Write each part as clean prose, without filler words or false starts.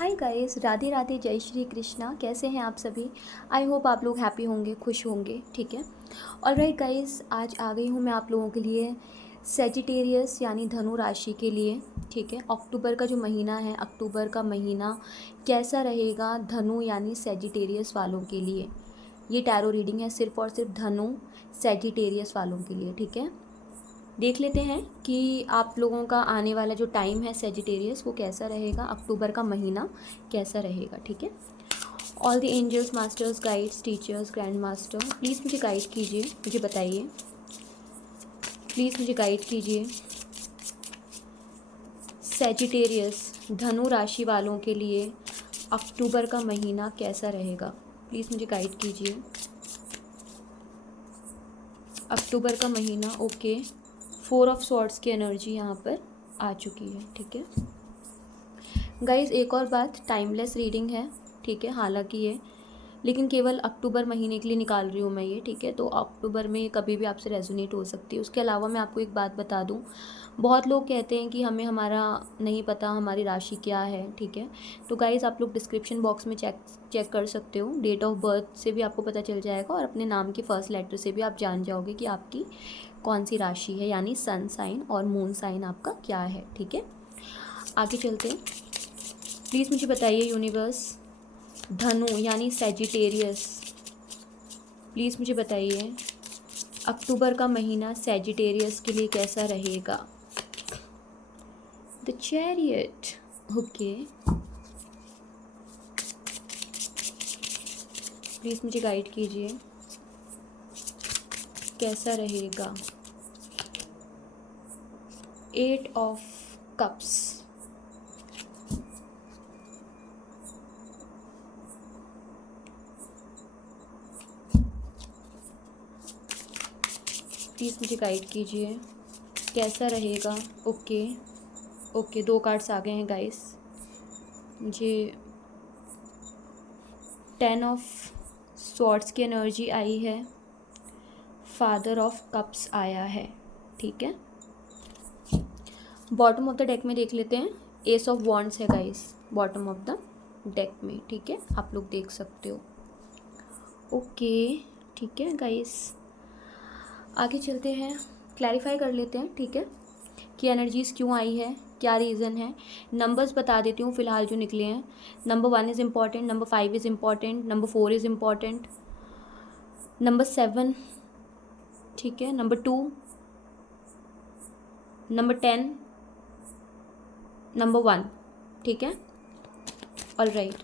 Hi guys, Radhe Radhe, जय श्री कृष्णा। कैसे हैं आप सभी? आई होप आप लोग हैप्पी होंगे, खुश होंगे। ठीक है। ऑलराइट गाइस, आज आ गई हूँ मैं आप लोगों के लिए सेजिटेरियस यानी धनु राशि के लिए। ठीक है। अक्टूबर का जो महीना है, अक्टूबर का महीना कैसा रहेगा धनु यानी सेजिटेरियस वालों के लिए। ये टैरो रीडिंग है सिर्फ और सिर्फ धनु सेजिटेरियस वालों के लिए। ठीक है। देख लेते हैं कि आप लोगों का आने वाला जो टाइम है सेजिटेरियस वो कैसा रहेगा, अक्टूबर का महीना कैसा रहेगा। ठीक है। All the angels, masters, guides, teachers, grand master, please मुझे गाइड कीजिए, मुझे बताइए, प्लीज़ मुझे गाइड कीजिए। सेजिटेरियस धनु राशि वालों के लिए अक्टूबर का महीना कैसा रहेगा, प्लीज़ मुझे गाइड कीजिए। अक्टूबर का महीना, ओके। 4 ऑफ स्वॉर्ड्स की एनर्जी यहाँ पर आ चुकी है। ठीक है गाइज, एक और बात, टाइमलेस रीडिंग है। ठीक है। हालांकि ये लेकिन केवल अक्टूबर महीने के लिए निकाल रही हूँ मैं ये। ठीक है। तो अक्टूबर में कभी भी आपसे रेजोनेट हो सकती है। उसके अलावा मैं आपको एक बात बता दूँ, बहुत लोग कहते हैं कि हमें हमारा नहीं पता हमारी राशि क्या है। ठीक है। तो गाइज़, आप लोग डिस्क्रिप्शन बॉक्स में चेक कर सकते हो। डेट ऑफ बर्थ से भी आपको पता चल जाएगा और अपने नाम के फर्स्ट लेटर से भी आप जान जाओगे कि आपकी कौन सी राशि है, यानी सन साइन और मून साइन आपका क्या है। ठीक है। आगे चलते हैं। प्लीज़ मुझे बताइए यूनिवर्स, धनु यानी सेजिटेरियस, प्लीज़ मुझे बताइए अक्टूबर का महीना सेजिटेरियस के लिए कैसा रहेगा। The chariot, okay. प्लीज़ मुझे गाइड कीजिए कैसा रहेगा। 8 ऑफ कप्स, प्लीज़ मुझे गाइड कीजिए कैसा रहेगा। ओके ओके, 2 कार्ड्स आ गए हैं गाइस। मुझे 10 ऑफ स्वॉर्ड्स की एनर्जी आई है, फादर ऑफ कप्स आया है। ठीक है। बॉटम ऑफ द डेक में देख लेते हैं। एस ऑफ वॉन्ड्स है guys bottom of the deck में। ठीक है, आप लोग देख सकते हो। ओके ठीक है गाइस, आगे चलते हैं, क्लैरिफाई कर लेते हैं। ठीक है, कि एनर्जीज़ क्यों आई है, क्या रीज़न है। नंबर्स बता देती हूँ फ़िलहाल जो निकले हैं। Number 1 is important, number 5 is important, number 4 is important, number 7, ठीक है, नंबर 2, नंबर 10, नंबर 1। ठीक है। ऑलराइट,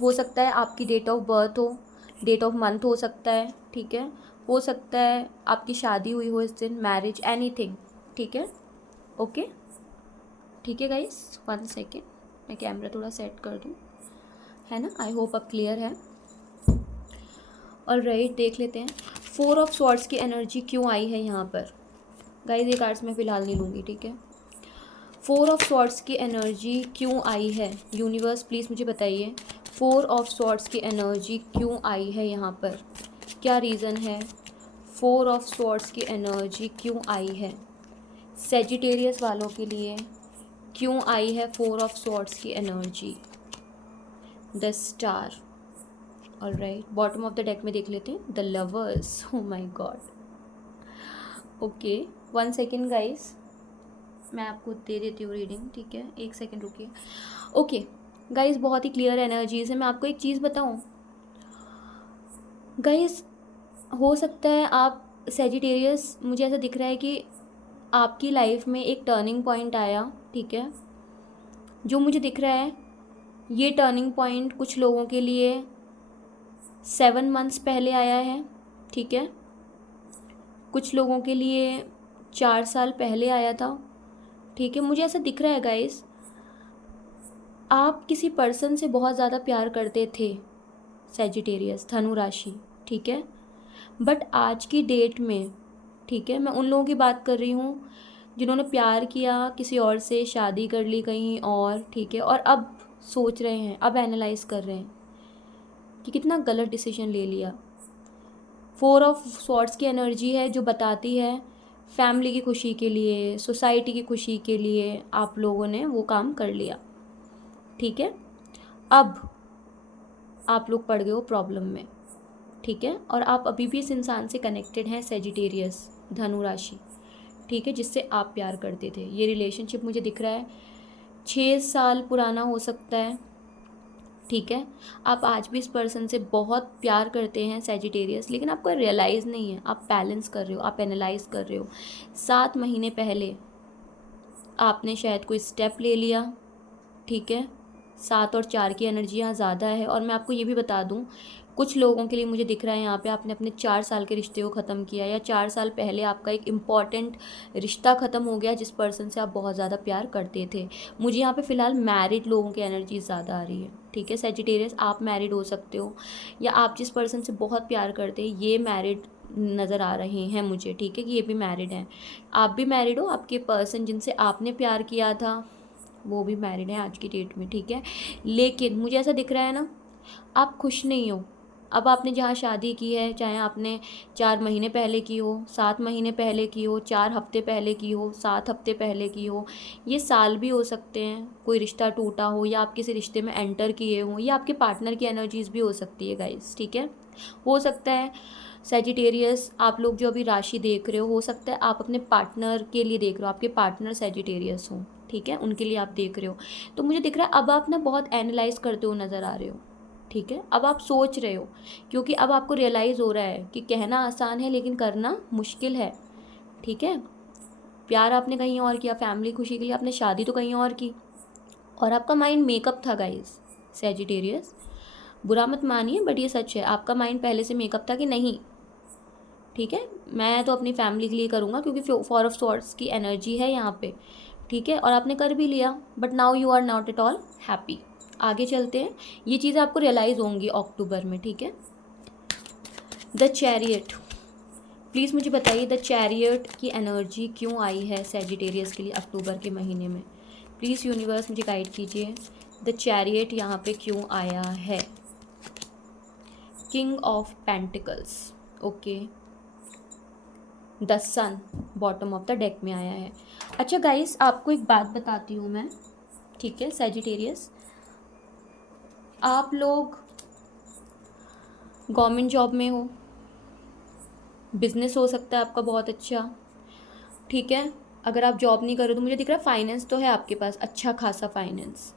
हो सकता है आपकी डेट ऑफ बर्थ हो, डेट ऑफ मंथ हो सकता है। ठीक है। हो सकता है आपकी शादी हुई हो इस दिन, मैरिज, एनीथिंग। ठीक है। ओके ठीक है गाइस, 1 सेकेंड, मैं कैमरा थोड़ा सेट कर दूँ, है ना। आई होप अब क्लियर है। ऑलराइट, देख लेते हैं 4 ऑफ स्वॉर्ड्स की एनर्जी क्यों आई है यहाँ पर। गाइस, ये कार्ड्स मैं फ़िलहाल नहीं लूँगी। ठीक है। 4 ऑफ स्वॉर्ड्स की एनर्जी क्यों आई है यूनिवर्स, प्लीज़ मुझे बताइए 4 ऑफ स्वॉर्ड्स की एनर्जी क्यों आई है यहाँ पर, क्या रीज़न है। 4 ऑफ स्वॉर्ड्स की एनर्जी क्यों आई है सेजिटेरियस वालों के लिए, क्यों आई है 4 ऑफ स्वॉर्ड्स की energy. The star. Alright, bottom of the deck में देख लेते हैं the lovers. O my God. Okay 1 second guys, मैं आपको दे देती हूँ रीडिंग। ठीक है, 1 सेकेंड रुकिए। ओके गाइस, बहुत ही क्लियर एनर्जीज है। मैं आपको एक चीज़ बताऊँ गाइस, हो सकता है आप सेजिटेरियस, मुझे ऐसा दिख रहा है कि आपकी लाइफ में एक टर्निंग पॉइंट आया। ठीक है। जो मुझे दिख रहा है ये टर्निंग पॉइंट कुछ लोगों के लिए 7 मंथ्स पहले आया है। ठीक है। कुछ लोगों के लिए 4 साल पहले आया था। ठीक है। मुझे ऐसा दिख रहा है गाइस, आप किसी पर्सन से बहुत ज़्यादा प्यार करते थे सेजिटेरियस धनु राशि। ठीक है। बट आज की डेट में, ठीक है, मैं उन लोगों की बात कर रही हूँ जिन्होंने प्यार किया किसी और से, शादी कर ली कहीं और। ठीक है। और अब सोच रहे हैं, अब एनालाइज कर रहे हैं कि कितना गलत डिसीजन ले लिया। 4 ऑफ स्वॉर्ड्स की एनर्जी है जो बताती है फैमिली की खुशी के लिए, सोसाइटी की खुशी के लिए आप लोगों ने वो काम कर लिया। ठीक है। अब आप लोग पड़ गए हो प्रॉब्लम में, ठीक है। और आप अभी भी इस इंसान से कनेक्टेड हैं, सेजिटेरियस धनु राशि, ठीक है, जिससे आप प्यार करते थे। ये रिलेशनशिप मुझे दिख रहा है 6 साल पुराना हो सकता है, ठीक है। आप आज भी इस पर्सन से बहुत प्यार करते हैं सेजिटेरियस, लेकिन आपको रियलाइज़ नहीं है। आप बैलेंस कर रहे हो, आप एनालाइज कर रहे हो। 7 महीने पहले आपने शायद कोई स्टेप ले लिया, ठीक है। 7 और 4 की एनर्जी यहाँ ज़्यादा है। और मैं आपको ये भी बता दूँ, कुछ लोगों के लिए मुझे दिख रहा है यहाँ पे आपने अपने 4 साल के रिश्ते को ख़त्म किया, या 4 साल पहले आपका एक इम्पॉर्टेंट रिश्ता ख़त्म हो गया जिस पर्सन से आप बहुत ज़्यादा प्यार करते थे। मुझे यहाँ पे फ़िलहाल मैरिड लोगों की एनर्जी ज़्यादा आ रही है, ठीक है। सेजिटेरियस आप मैरिड हो सकते हो, या आप जिस पर्सन से बहुत प्यार करते हैं ये मैरिड नज़र आ रहे हैं मुझे, ठीक है, कि ये भी मैरिड हैं। आप भी मैरिड हो, आपके पर्सन जिनसे आपने प्यार किया था वो भी मैरिड है आज की डेट में, ठीक है। लेकिन मुझे ऐसा दिख रहा है ना, आप खुश नहीं हो। अब आपने जहाँ शादी की है, चाहे आपने 4 महीने पहले की हो, 7 महीने पहले की हो, 4 हफ्ते पहले की हो, 7 हफ्ते पहले की हो, ये साल भी हो सकते हैं, कोई रिश्ता टूटा हो या आप किसी रिश्ते में एंटर किए हों, या आपके पार्टनर की एनर्जीज़ भी हो सकती है गाइस, ठीक है। हो सकता है सेजिटेरियस आप लोग जो अभी राशि देख रहे हो सकता है आप अपने पार्टनर के लिए देख रहे हो, आपके पार्टनर सेजिटेरियस हो, ठीक है, उनके लिए आप देख रहे हो। तो मुझे दिख रहा है अब आप ना बहुत एनालाइज करते हो नज़र आ रहे हो, ठीक है। अब आप सोच रहे हो, क्योंकि अब आपको रियलाइज़ हो रहा है कि कहना आसान है लेकिन करना मुश्किल है, ठीक है। प्यार आपने कहीं और किया, फैमिली खुशी के लिए आपने शादी तो कहीं और की, और आपका माइंड मेकअप था गाइस सेजिटेरियस। बुरा मत मानिए बट ये सच है, आपका माइंड पहले से मेकअप था कि नहीं, ठीक है, मैं तो अपनी फैमिली के लिए करूँगा, क्योंकि 4 ऑफ सॉर्ड्स की एनर्जी है यहाँ पे, ठीक है। और आपने कर भी लिया, but now you are not at all happy. आगे चलते हैं, ये चीज़ें आपको रियलाइज़ होंगी अक्टूबर में, ठीक है। द चैरियट, प्लीज़ मुझे बताइए द चैरियट की एनर्जी क्यों आई है सेजिटेरियस के लिए अक्टूबर के महीने में। प्लीज़ यूनिवर्स मुझे गाइड कीजिए, द चैरियट यहाँ पे क्यों आया है। King of pentacles, okay, the sun bottom of the deck में आया है। अच्छा गाइस, आपको एक बात बताती हूँ मैं, ठीक है सेजिटेरियस, आप लोग गवर्नमेंट जॉब में हो, बिजनेस हो सकता है आपका बहुत अच्छा, ठीक है। अगर आप जॉब नहीं कर रहे तो मुझे दिख रहा है फाइनेंस तो है आपके पास, अच्छा खासा फाइनेंस,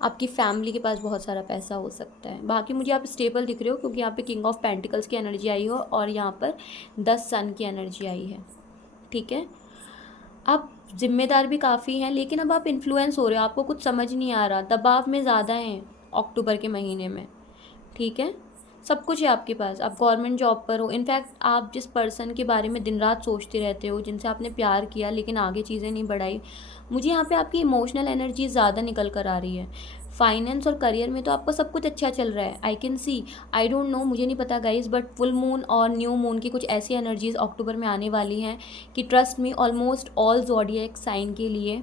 आपकी फैमिली के पास बहुत सारा पैसा हो सकता है। बाकी मुझे आप स्टेबल दिख रहे हो, क्योंकि यहाँ पे किंग ऑफ पेंटिकल्स की एनर्जी आई हो और यहाँ पर 10 सन की एनर्जी आई है, ठीक है। आप जिम्मेदार भी काफ़ी हैं, लेकिन अब आप इन्फ्लुएंस हो रहे हो, आपको कुछ समझ नहीं आ रहा, दबाव में ज़्यादा हैं अक्टूबर के महीने में, ठीक है। सब कुछ है आपके पास, आप गवर्नमेंट जॉब पर हो, इनफैक्ट आप जिस पर्सन के बारे में दिन रात सोचते रहते हो, जिनसे आपने प्यार किया लेकिन आगे चीज़ें नहीं बढ़ाई, मुझे यहाँ पे आपकी इमोशनल एनर्जी ज़्यादा निकल कर आ रही है। फाइनेंस और करियर में तो आपका सब कुछ अच्छा चल रहा है, I can see, I don't know, मुझे नहीं पता गाइज, बट फुल मून और न्यू मून की कुछ ऐसी एनर्जीज अक्टूबर में आने वाली हैं कि trust me almost all zodiac sign के लिए,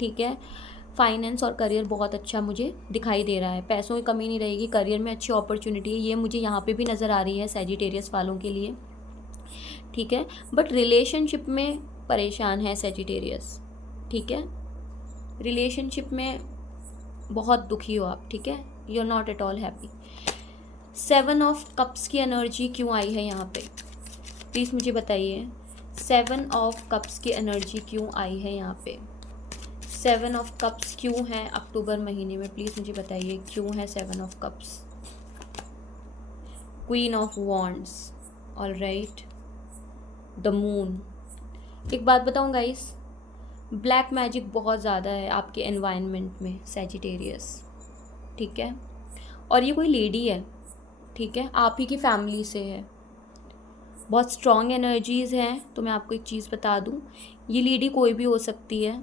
ठीक है, फाइनेंस और करियर बहुत अच्छा मुझे दिखाई दे रहा है। पैसों की कमी नहीं रहेगी, करियर में अच्छी अपॉर्चुनिटी है, ये मुझे यहाँ पे भी नज़र आ रही है सेजिटेरियस वालों के लिए, ठीक है। बट रिलेशनशिप में परेशान है सेजिटेरियस, ठीक है, रिलेशनशिप में बहुत दुखी हो आप, ठीक है, you are not at all happy. 7 of cups की एनर्जी क्यों आई है यहाँ पे, प्लीज़ मुझे बताइए 7 ऑफ कप्स की एनर्जी क्यों आई है यहाँ पे। 7 ऑफ कप्स क्यों है अक्टूबर महीने में, प्लीज़ मुझे बताइए क्यों है 7 of cups. Queen of wands, all right, the moon. एक बात बताऊँ गाइस, ब्लैक मैजिक बहुत ज़्यादा है आपके एनवायरनमेंट में सेजिटेरियस, ठीक है। और ये कोई लेडी है, ठीक है, आप ही की फैमिली से है, बहुत स्ट्रॉन्ग एनर्जीज़ हैं। तो मैं आपको एक चीज़ बता दूँ, ये लेडी कोई भी हो सकती है,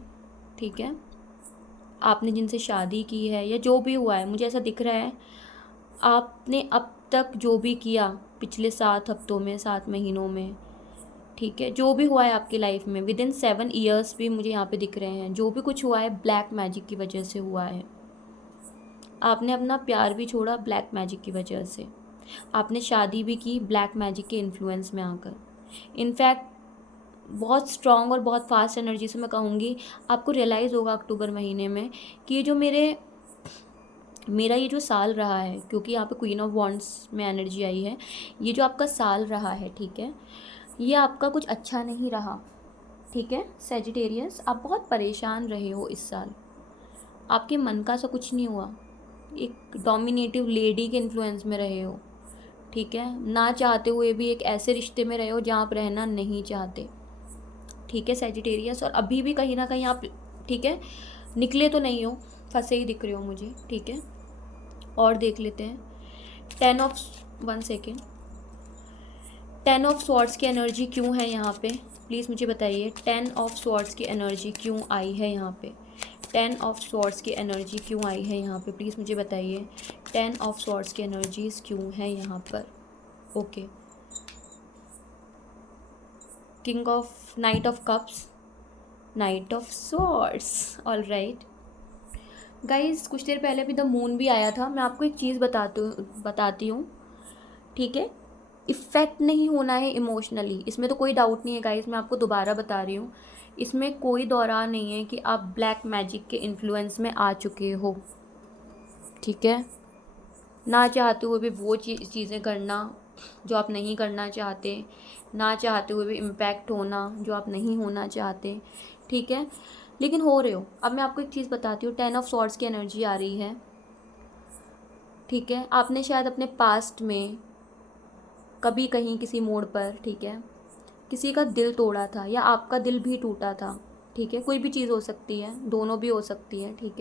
ठीक है। आपने जिनसे शादी की है या जो भी हुआ है, मुझे ऐसा दिख रहा है आपने अब तक जो भी किया पिछले 7 हफ्तों में, 7 महीनों में, ठीक है, जो भी हुआ है आपकी लाइफ में विद इन 7 ईयर्स भी मुझे यहाँ पे दिख रहे हैं, जो भी कुछ हुआ है ब्लैक मैजिक की वजह से हुआ है। आपने अपना प्यार भी छोड़ा ब्लैक मैजिक की वजह से, आपने शादी भी की ब्लैक मैजिक के इन्फ्लुएंस में आकर। इनफैक्ट बहुत स्ट्रॉन्ग और बहुत फास्ट एनर्जी से मैं कहूँगी, आपको रियलाइज़ होगा अक्टूबर महीने में कि ये जो मेरे मेरा ये जो साल रहा है, क्योंकि यहाँ पे क्वीन ऑफ वॉन्ड्स में एनर्जी आई है, ये जो आपका साल रहा है, ठीक है, ये आपका कुछ अच्छा नहीं रहा, ठीक है सेजिटेरियस। आप बहुत परेशान रहे हो इस साल, आपके मन का सा कुछ नहीं हुआ, एक डोमिनेटिव लेडी के इन्फ्लुएंस में रहे हो, ठीक है, ना चाहते हुए भी एक ऐसे रिश्ते में रहे हो जहाँ आप रहना नहीं चाहते, ठीक है सेजिटेरियस। और अभी भी कहीं ना कहीं आप, ठीक है, निकले तो नहीं हो, फंसे ही दिख रहे हो मुझे, ठीक है। और देख लेते हैं 10 ऑफ स्वॉर्ड्स की एनर्जी क्यों है यहाँ पे, प्लीज़ मुझे बताइए 10 ऑफ स्वॉर्ड्स की एनर्जी क्यों आई है यहाँ पे, 10 ऑफ स्वॉर्ड्स की एनर्जी क्यों आई है यहाँ पे, प्लीज़ मुझे बताइए 10 ऑफ स्वॉर्ड्स की एनर्जीज क्यों है यहाँ पर। Okay, king of night of cups, night of swords, all right guys. कुछ देर पहले भी द मून भी आया था। मैं आपको एक चीज़ बताती हूँ, ठीक है, इफ़ेक्ट नहीं होना है इमोशनली, इसमें तो कोई डाउट नहीं है गाइज। मैं आपको दोबारा बता रही हूँ, इसमें कोई दौरान नहीं है कि आप ब्लैक मैजिक के इन्फ्लुएंस में आ चुके हो, ठीक है, ना चाहते हुए भी वो चीज़ें करना जो आप नहीं करना चाहते, ना चाहते हुए भी इम्पैक्ट होना जो आप नहीं होना चाहते, ठीक है, लेकिन हो रहे हो। अब मैं आपको एक चीज़ बताती हूँ, 10 ऑफ स्वॉर्ड्स की एनर्जी आ रही है, ठीक है। आपने शायद अपने पास्ट में कभी कहीं किसी मोड़ पर, ठीक है, किसी का दिल तोड़ा था या आपका दिल भी टूटा था, ठीक है, कोई भी चीज़ हो सकती है, दोनों भी हो सकती है, ठीक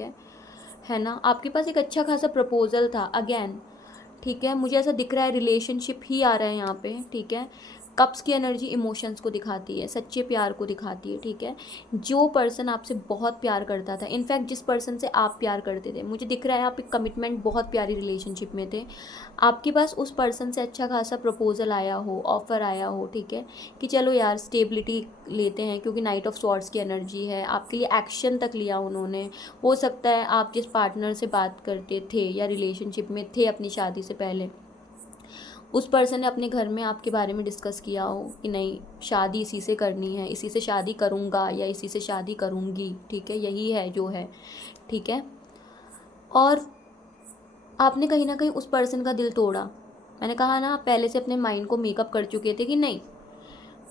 है ना। आपके पास एक अच्छा खासा प्रपोजल था अगेन, ठीक है, मुझे ऐसा दिख रहा है रिलेशनशिप ही आ रहा है यहाँ पे, ठीक है। कप्स की एनर्जी इमोशंस को दिखाती है, सच्चे प्यार को दिखाती है, ठीक है। जो पर्सन आपसे बहुत प्यार करता था, इनफैक्ट जिस पर्सन से आप प्यार करते थे, मुझे दिख रहा है आप एक कमिटमेंट बहुत प्यारी रिलेशनशिप में थे, आपके पास उस पर्सन से अच्छा खासा प्रपोजल आया हो, ऑफ़र आया हो, ठीक है, कि चलो यार स्टेबिलिटी लेते हैं, क्योंकि नाइट ऑफ स्वॉर्ड्स की एनर्जी है, आपके लिए एक्शन तक लिया उन्होंने। हो सकता है आप जिस पार्टनर से बात करते थे या रिलेशनशिप में थे अपनी शादी से पहले, उस पर्सन ने अपने घर में आपके बारे में डिस्कस किया हो कि नहीं शादी इसी से करनी है, इसी से शादी करूँगा या इसी से शादी करूँगी, ठीक है, यही है जो है, ठीक है। और आपने कहीं ना कहीं उस पर्सन का दिल तोड़ा। मैंने कहा ना, आप पहले से अपने माइंड को मेकअप कर चुके थे कि नहीं,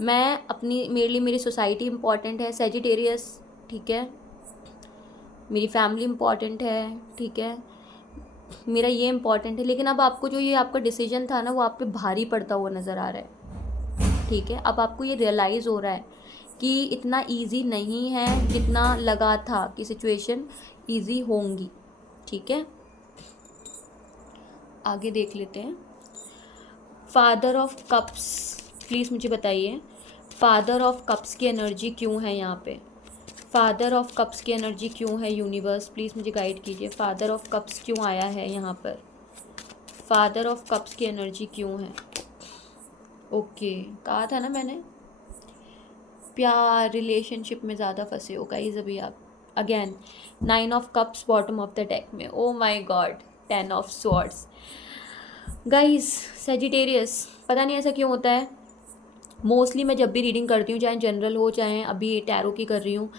मैं अपनी, मेरे लिए मेरी सोसाइटी इम्पॉर्टेंट है सेजिटेरियस, ठीक है, मेरी फैमिली इम्पॉर्टेंट है, ठीक है, मेरा ये इम्पॉर्टेंट है। लेकिन अब आपको जो ये आपका डिसीजन था ना, वो आप पे भारी पड़ता हुआ नज़र आ रहा है, ठीक है। अब आपको ये रियलाइज़ हो रहा है कि इतना इजी नहीं है जितना लगा था कि सिचुएशन इजी होंगी, ठीक है। आगे देख लेते हैं, फादर ऑफ कप्स, प्लीज़ मुझे बताइए फादर ऑफ कप्स की एनर्जी क्यों है यहाँ पे, फादर ऑफ कप्स की एनर्जी क्यों है यूनिवर्स, प्लीज़ मुझे गाइड कीजिए, फादर ऑफ कप्स क्यों आया है यहाँ पर, फादर ऑफ कप्स की एनर्जी क्यों है। ओके, कहा था ना मैंने, प्यार रिलेशनशिप में ज़्यादा फंसे हो गाइस अभी आप। Again 9 of cups bottom of the deck में, oh my god, 10 of swords. Guys Sagittarius, पता नहीं ऐसा क्यों होता है, मोस्टली मैं जब भी रीडिंग करती हूँ, चाहे जनरल हो चाहे अभी टैरो की कर रही हूँ,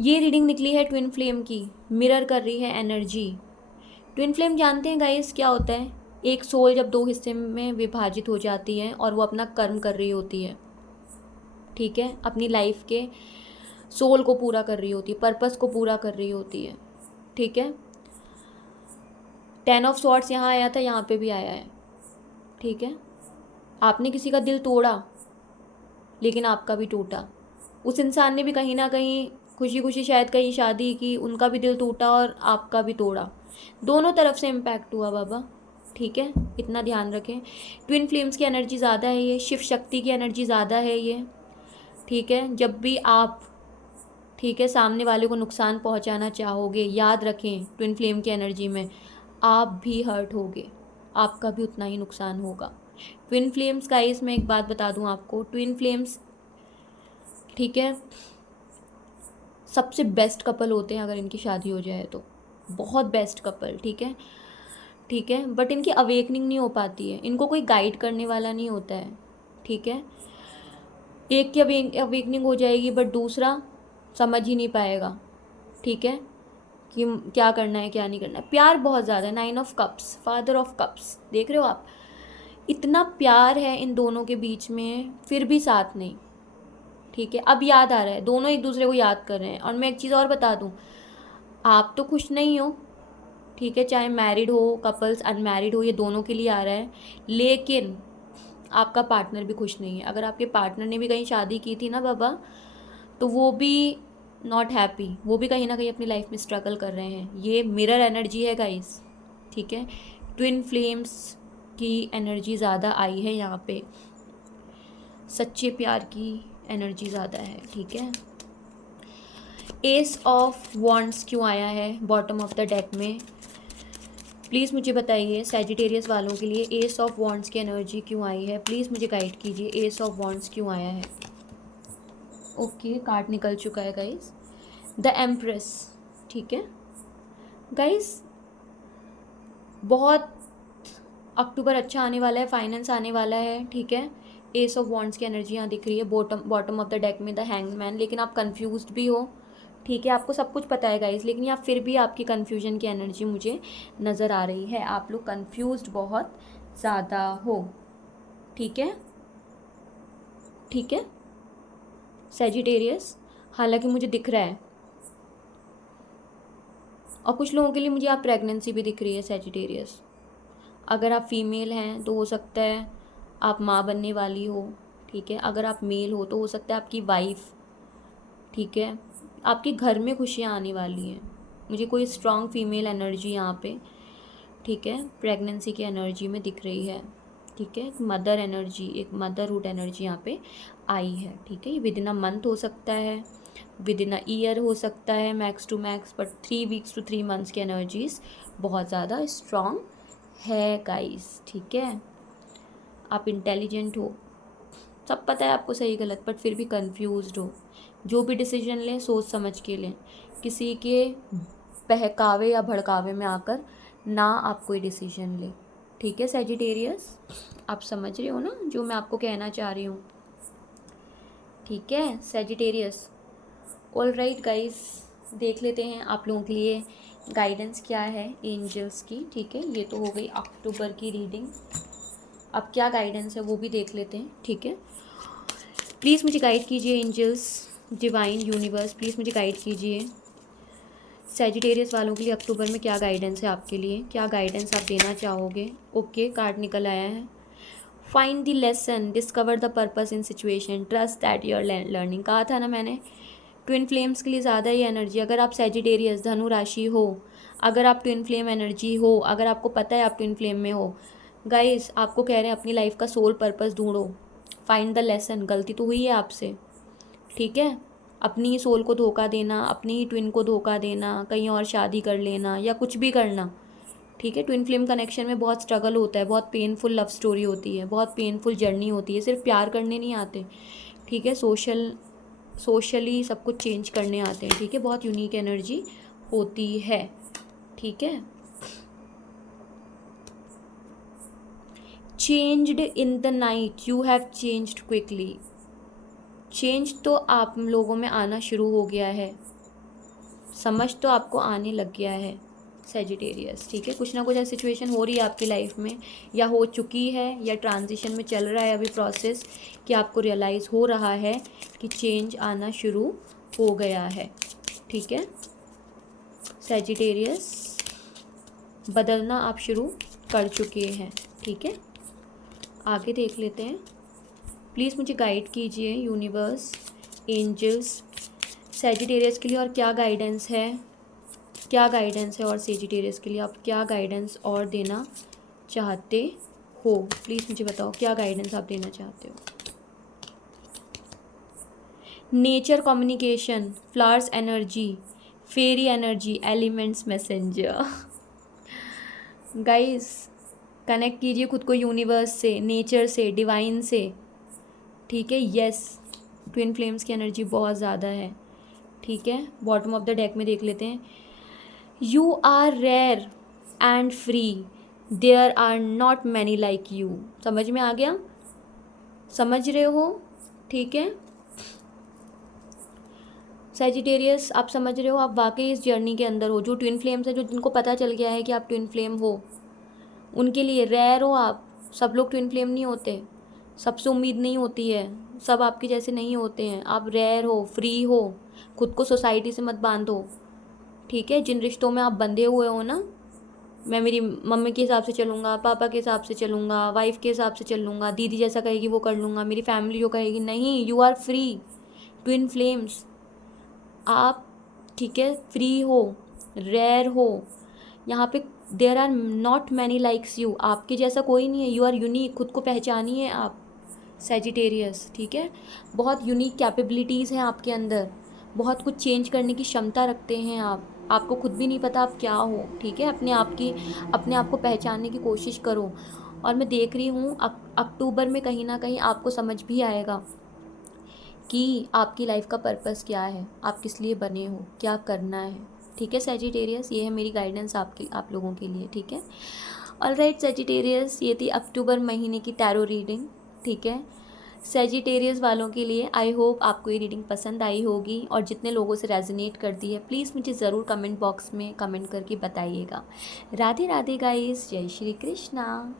ये रीडिंग निकली है ट्विन फ्लेम की, मिरर कर रही है एनर्जी। ट्विन फ्लेम जानते हैं गाइस क्या होता है, एक सोल जब दो हिस्से में विभाजित हो जाती है और वो अपना कर्म कर रही होती है, ठीक है, अपनी लाइफ के सोल को पूरा कर रही होती है, पर्पस को पूरा कर रही होती है, ठीक है। 10 ऑफ स्वॉर्ड्स यहाँ आया था, यहाँ पे भी आया है, ठीक है। आपने किसी का दिल तोड़ा लेकिन आपका भी टूटा, उस इंसान ने भी कहीं ना कहीं खुशी खुशी शायद कहीं शादी की, उनका भी दिल टूटा और आपका भी तोड़ा, दोनों तरफ से इम्पैक्ट हुआ बाबा, ठीक है, इतना ध्यान रखें। ट्विन फ्लेम्स की एनर्जी ज़्यादा है, ये शिव शक्ति की एनर्जी ज़्यादा है ये, ठीक है। जब भी आप, ठीक है, सामने वाले को नुकसान पहुंचाना चाहोगे, याद रखें ट्विन फ्लेम की एनर्जी में आप भी हर्ट होगे, आपका भी उतना ही नुकसान होगा। ट्विन फ्लेम्स गाइस, मैं एक बात बता दूं आपको, ट्विन फ्लेम्स, ठीक है, सबसे बेस्ट कपल होते हैं अगर इनकी शादी हो जाए तो, बहुत बेस्ट कपल, ठीक है, ठीक है। बट इनकी अवेकनिंग नहीं हो पाती है, इनको कोई गाइड करने वाला नहीं होता है, ठीक है। एक की अवेकनिंग हो जाएगी बट दूसरा समझ ही नहीं पाएगा, ठीक है, कि क्या करना है क्या नहीं करना है। प्यार बहुत ज़्यादा है, 9 of cups, father of cups, देख रहे हो आप, इतना प्यार है इन दोनों के बीच में, फिर भी साथ नहीं। ठीक है, अब याद आ रहा है, दोनों एक दूसरे को याद कर रहे हैं। और मैं एक चीज़ और बता दूँ, आप तो खुश नहीं हो, ठीक है, चाहे मैरिड हो कपल्स, अनमैरिड हो, ये दोनों के लिए आ रहा है, लेकिन आपका पार्टनर भी खुश नहीं है। अगर आपके पार्टनर ने भी कहीं शादी की थी ना बाबा, तो वो भी नॉट हैप्पी, वो भी कहीं ना कहीं अपनी लाइफ में स्ट्रगल कर रहे हैं। ये मिरर एनर्जी है गाइस, ठीक है, ट्विन फ्लेम्स की एनर्जी ज़्यादा आई है यहाँ पे, सच्चे प्यार की एनर्जी ज़्यादा है। ठीक है, एस ऑफ वॉन्ड्स क्यों आया है बॉटम ऑफ द डेक में, प्लीज़ मुझे बताइए। सैजिटेरियस वालों के लिए एस ऑफ वॉन्ड्स की एनर्जी क्यों आई है, प्लीज़ मुझे गाइड कीजिए, एस ऑफ वॉन्ड्स क्यों आया है। ओके, कार्ड निकल चुका है गाइस, द एम्प्रेस। ठीक है गाइस, बहुत अक्टूबर अच्छा आने वाला है, फाइनेंस आने वाला है। ठीक है, एस ऑफ वॉन्ड्स की एनर्जी यहाँ दिख रही है बॉटम ऑफ द डेक में, द हैंगमैन। लेकिन आप कंफ्यूज्ड भी हो, ठीक है, आपको सब कुछ पता है गाइस, लेकिन यहाँ फिर भी आपकी कन्फ्यूजन की एनर्जी मुझे नज़र आ रही है। आप लोग कन्फ्यूज्ड बहुत ज़्यादा हो। ठीक है, ठीक है सैजिटेरियस, हालांकि मुझे दिख रहा है, और कुछ लोगों के लिए मुझे आप प्रेगनेंसी भी दिख रही है सैजिटेरियस। अगर आप फीमेल हैं तो हो सकता है आप माँ बनने वाली हो। ठीक है, अगर आप मेल हो तो हो सकता है आपकी वाइफ, ठीक है, आपके घर में खुशियाँ आने वाली हैं। मुझे कोई स्ट्रॉन्ग फीमेल एनर्जी यहाँ पे, ठीक है, प्रेगनेंसी की एनर्जी में दिख रही है। ठीक है, मदर एनर्जी, एक मदरहुड एनर्जी यहाँ पे आई है। ठीक है, ये विद इन अ मंथ हो सकता है, विद इन अ ईयर हो सकता है, max to max, but 3 weeks to 3 months की एनर्जीज बहुत ज़्यादा स्ट्रॉन्ग है गाइस। ठीक है, आप इंटेलिजेंट हो, सब पता है आपको सही गलत, बट फिर भी कंफ्यूज्ड हो। जो भी डिसीजन लें सोच समझ के लें, किसी के बहकावे या भड़कावे में आकर ना आप कोई डिसीजन लें। ठीक है सैजिटेरियस, आप समझ रहे हो ना जो मैं आपको कहना चाह रही हूँ। ठीक है सैजिटेरियस, ऑल राइट गाइस, देख लेते हैं आप लोगों के लिए गाइडेंस क्या है एंजल्स की। ठीक है, ये तो हो गई अक्टूबर की रीडिंग, अब क्या गाइडेंस है वो भी देख लेते हैं। ठीक है, प्लीज़ मुझे गाइड कीजिए एंजल्स, डिवाइन यूनिवर्स, प्लीज़ मुझे गाइड कीजिए सैजिटेरियस वालों के लिए अक्टूबर में क्या गाइडेंस है आपके लिए, क्या गाइडेंस आप देना चाहोगे। ओके, कार्ड निकल आया है, find the lesson, discover the purpose in situation, trust that you are learning. कहा था ना मैंने, ट्विन फ्लेम्स के लिए ज़्यादा ही एनर्जी। अगर आप सैजिटेरियस धनु राशि हो, अगर आप ट्विन फ्लेम एनर्जी हो, अगर आपको पता है आप ट्विन फ्लेम में हो गाइस, आपको कह रहे हैं अपनी लाइफ का सोल पर्पस ढूंढो, फाइंड द लेसन। गलती तो हुई है आपसे, ठीक है, अपनी ही सोल को धोखा देना, अपनी ही ट्विन को धोखा देना, कहीं और शादी कर लेना या कुछ भी करना। ठीक है, ट्विन फ्लेम कनेक्शन में बहुत स्ट्रगल होता है, बहुत पेनफुल लव स्टोरी होती है, बहुत पेनफुल जर्नी होती है, सिर्फ प्यार करने नहीं आते। ठीक है, सोशली सब कुछ चेंज करने आते हैं। ठीक है, बहुत यूनिक एनर्जी होती है। ठीक है, changed in the night, you have changed quickly. Change तो आप लोगों में आना शुरू हो गया है, समझ तो आपको आने लग गया है सैजिटेरियस। ठीक है, कुछ ना कुछ ऐसी सिचुएशन हो रही है आपकी लाइफ में, या हो चुकी है, या ट्रांजिशन में चल रहा है अभी प्रोसेस, कि आपको रियलाइज़ हो रहा है कि चेंज आना शुरू हो गया है। ठीक है सैजिटेरियस, बदलना आप शुरू कर चुके हैं। ठीक है, आगे देख लेते हैं, प्लीज़ मुझे गाइड कीजिए यूनिवर्स, एंजल्स, सैजिटेरियस के लिए और क्या गाइडेंस है, क्या गाइडेंस है और सैजिटेरियस के लिए आप क्या गाइडेंस और देना चाहते हो। प्लीज़ मुझे बताओ क्या गाइडेंस आप देना चाहते हो। Nature communication, flowers energy, fairy energy, elements messenger. Guys, connect कीजिए खुद को यूनिवर्स से, नेचर से, डिवाइन से। ठीक है, यस, ट्विन फ्लेम्स की एनर्जी बहुत ज़्यादा है। ठीक है, बॉटम ऑफ द डेक में देख लेते हैं, you are rare and free, there are not many like you. समझ में आ गया, समझ रहे हो। ठीक है, सैजिटेरियस, आप समझ रहे हो, आप वाकई इस जर्नी के अंदर हो। जो ट्विन फ्लेम्स है, जो जिनको पता चल गया है कि आप ट्विन फ्लेम हो, उनके लिए रेयर हो आप। सब लोग ट्विन फ्लेम नहीं होते, सबसे उम्मीद नहीं होती है, सब आपके जैसे नहीं होते हैं। आप रेयर हो, फ्री हो, खुद को सोसाइटी से मत बांधो, ठीक है। जिन रिश्तों में आप बंधे हुए हो ना, मैं मेरी मम्मी के हिसाब से चलूँगा, पापा के हिसाब से चलूँगा, वाइफ के हिसाब से चलूँगा, दीदी जैसा कहेगी वो कर लूँगा, मेरी फैमिली जो कहेगी, नहीं, you are free twin flames, आप, ठीक है, फ्री हो, रेयर हो। यहाँ पे there are not many likes you, आपके जैसा कोई नहीं है, यू आर यूनिक, खुद को पहचानिए आप सैजिटेरियस, ठीक है। बहुत यूनिक कैपेबिलिटीज़ हैं आपके अंदर, बहुत कुछ चेंज करने की क्षमता रखते हैं आप, आपको खुद भी नहीं पता आप क्या हो, ठीक है। अपने आप को पहचानने की कोशिश करो। और मैं देख रही हूँ अक्टूबर में कहीं ना कहीं आपको समझ भी आएगा कि आपकी लाइफ का पर्पस क्या है, आप किस लिए बने हो, क्या करना है, ठीक है सैजिटेरियस। ये है मेरी गाइडेंस आप लोगों के लिए, ठीक है। ऑलराइट सैजिटेरियस, ये थी अक्टूबर महीने की टैरो रीडिंग, ठीक है। सैजिटेरियस वालों के लिए आई होप आपको ये रीडिंग पसंद आई होगी, और जितने लोगों से रेजोनेट करती है प्लीज़ मुझे ज़रूर कमेंट बॉक्स में कमेंट करके बताइएगा। राधे राधे गाइस, जय श्री कृष्णा।